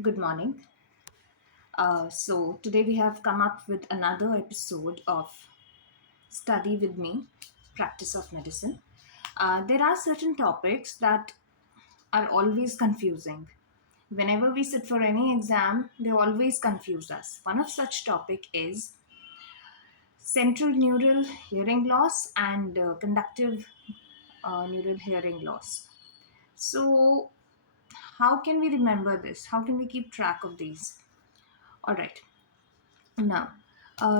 Good morning. So today we have come up with another episode of Study with Me, Practice of Medicine. There are certain topics that are always confusing. Whenever we sit for any exam, they always confuse us. One of such topic is central neural hearing loss and conductive neural hearing loss. So how can we remember this? How can we keep track of these? All right. Now,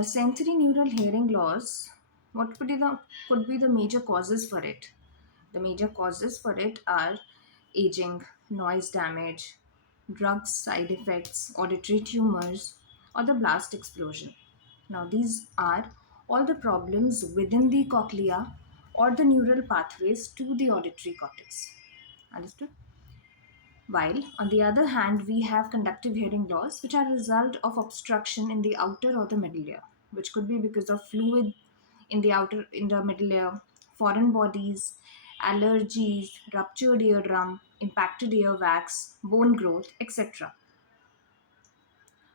sensory neural hearing loss, what could be the major causes for it? The major causes for it are aging, noise damage, drugs side effects, auditory tumors, or the blast explosion. Now, these are all the problems within the cochlea or the neural pathways to the auditory cortex. Understood? While, on the other hand, we have conductive hearing loss, which are a result of obstruction in the outer or the middle ear, which could be because of fluid in the middle ear, foreign bodies, allergies, ruptured eardrum, impacted earwax, bone growth, etc.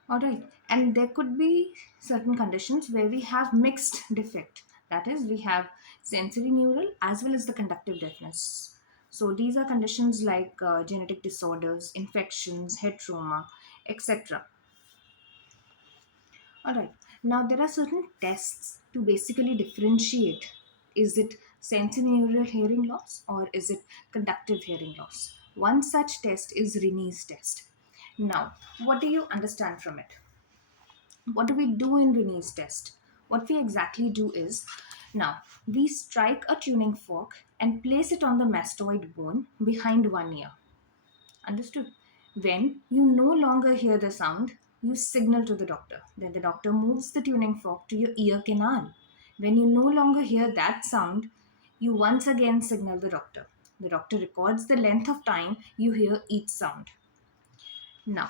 All right, and there could be certain conditions where we have mixed defect. That is, we have sensory neural as well as the conductive deafness. So these are conditions like genetic disorders, infections, head trauma, etc. All right. Now there are certain tests to basically differentiate: is it sensorineural hearing loss or is it conductive hearing loss? One such test is Rinne's test. Now, what do you understand from it? What do we do in Rinne's test? What we exactly do is, now we strike a tuning fork and place it on the mastoid bone behind one ear. Understood? When you no longer hear the sound, you signal to the doctor. Then the doctor moves the tuning fork to your ear canal. When you no longer hear that sound, you once again signal the doctor. The doctor records the length of time you hear each sound. Now,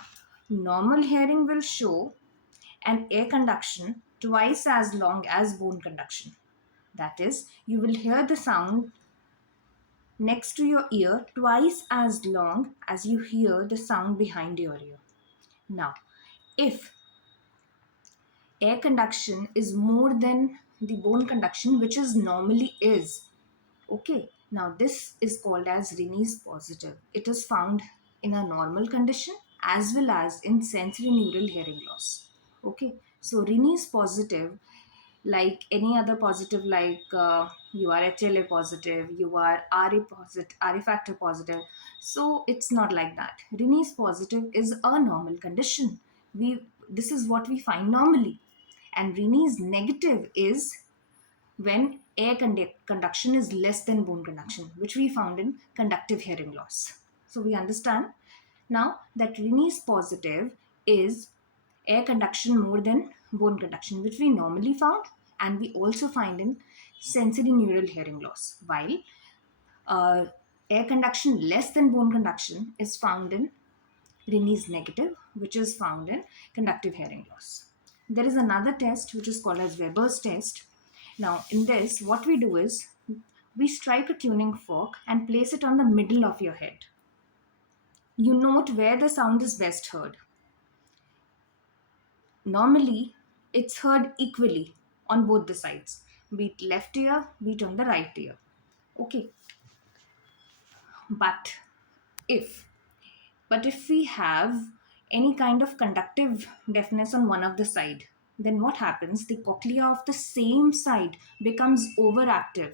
normal hearing will show an air conduction twice as long as bone conduction. That is, you will hear the sound next to your ear twice as long as you hear the sound behind your ear. Now, if air conduction is more than the bone conduction, which is normally is, okay, now this is called as Rinne's positive. It is found in a normal condition as well as in sensory neural hearing loss. Okay, so Rinne's positive, like any other positive, like you are HLA positive, you are RA positive, RA factor positive. So it's not like that. Rinne's positive is a normal condition. This is what we find normally, and Rinne's negative is when conduction is less than bone conduction, which we found in conductive hearing loss. So we understand now that Rinne's positive is air conduction more than bone conduction, which we normally found, and we also find in sensory neural hearing loss, while uh, air conduction less than bone conduction is found in Rinne's negative, which is found in conductive hearing loss. There is another test which is called as Weber's test. Now, in this, what we do is we strike a tuning fork and place it on the middle of your head. You note where the sound is best heard. Normally, it's heard equally on both the sides, be it left ear, be it on the right ear. Okay, but if if we have any kind of conductive deafness on one of the side, then what happens? The cochlea of the same side becomes overactive.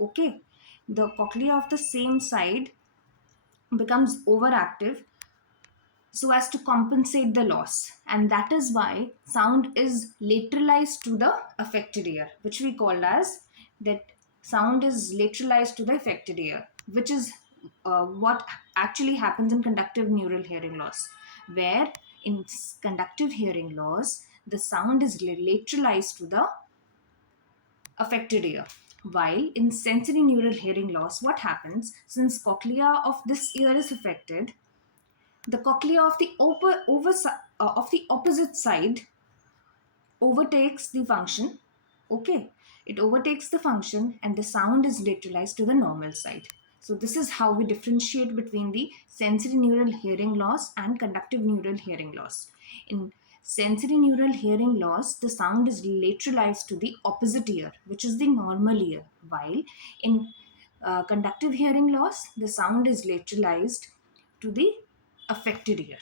Okay, the cochlea of the same side becomes overactive so as to compensate the loss, and that is why sound is lateralized to the affected ear, which we call as that sound is lateralized to the affected ear, which is what actually happens in conductive neural hearing loss, where in conductive hearing loss the sound is lateralized to the affected ear. While in sensory neural hearing loss, what happens, since cochlea of this ear is affected, the cochlea of the of the opposite side overtakes the function. Okay, it overtakes the function and the sound is lateralized to the normal side. So this is how we differentiate between the sensory neural hearing loss and conductive neural hearing loss. In sensory neural hearing loss, the sound is lateralized to the opposite ear, which is the normal ear, while in conductive hearing loss, the sound is lateralized to the affected ear.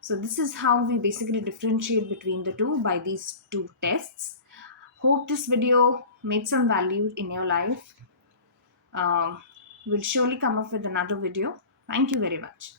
So this is how we basically differentiate between the two by these two tests. Hope this video made some value in your life. We'll surely come up with another video. Thank you very much.